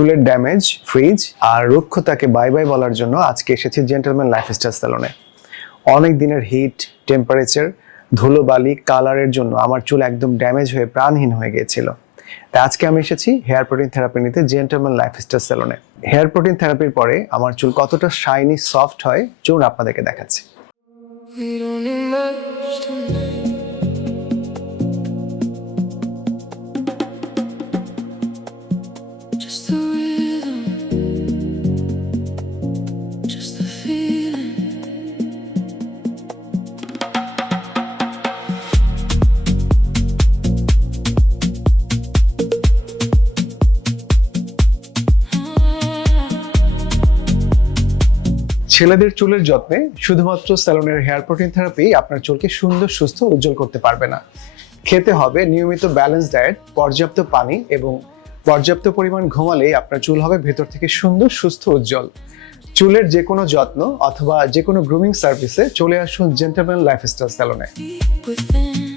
চুলের damage, fridge আর রুক্ষতাকে bye bye বলার জন্য আজকে এসেছি জেন্টলম্যান লাইফস্টাইল স্যালনে। অনেক দিনের হিট, টেম্পারেচার, ধুলোবালি, কালারের জন্য আমার চুল একদম ড্যামেজ হয়ে প্রাণহীন হয়ে গিয়েছিল। তাই আজকে আমি এসেছি হেয়ার প্রোটিন থেরাপি নিতে জেন্টলম্যান লাইফস্টাইল স্যালনে। হেয়ার প্রোটিন থেরাপির পরে আমার চুল কতটা শাইনি, সফট হয় চুল আপনাদেরকে দেখাচ্ছি। We don't need much tonight. Just the rhythm, just the feeling. ছেলেদের চুলের যত্নে শুধুমাত্র স্যালনের হেয়ার প্রোটিন থেরাপি আপনার চুলকে সুন্দর, সুস্থ, উজ্জ্বল করতে পারবে না। খেতে হবে নিয়মিত ব্যালেন্স ডায়েট, পর্যাপ্ত পানি এবং পর্যাপ্ত পরিমাণ ঘুমালেই আপনার চুল হবে ভেতর থেকে সুন্দর, সুস্থ, উজ্জ্বল। চুলের যে কোনো যত্ন অথবা যে কোনো গ্রুমিং সার্ভিসে চলে আসুন জেন্টলম্যান লাইফস্টাইল স্যালনে। Deep within.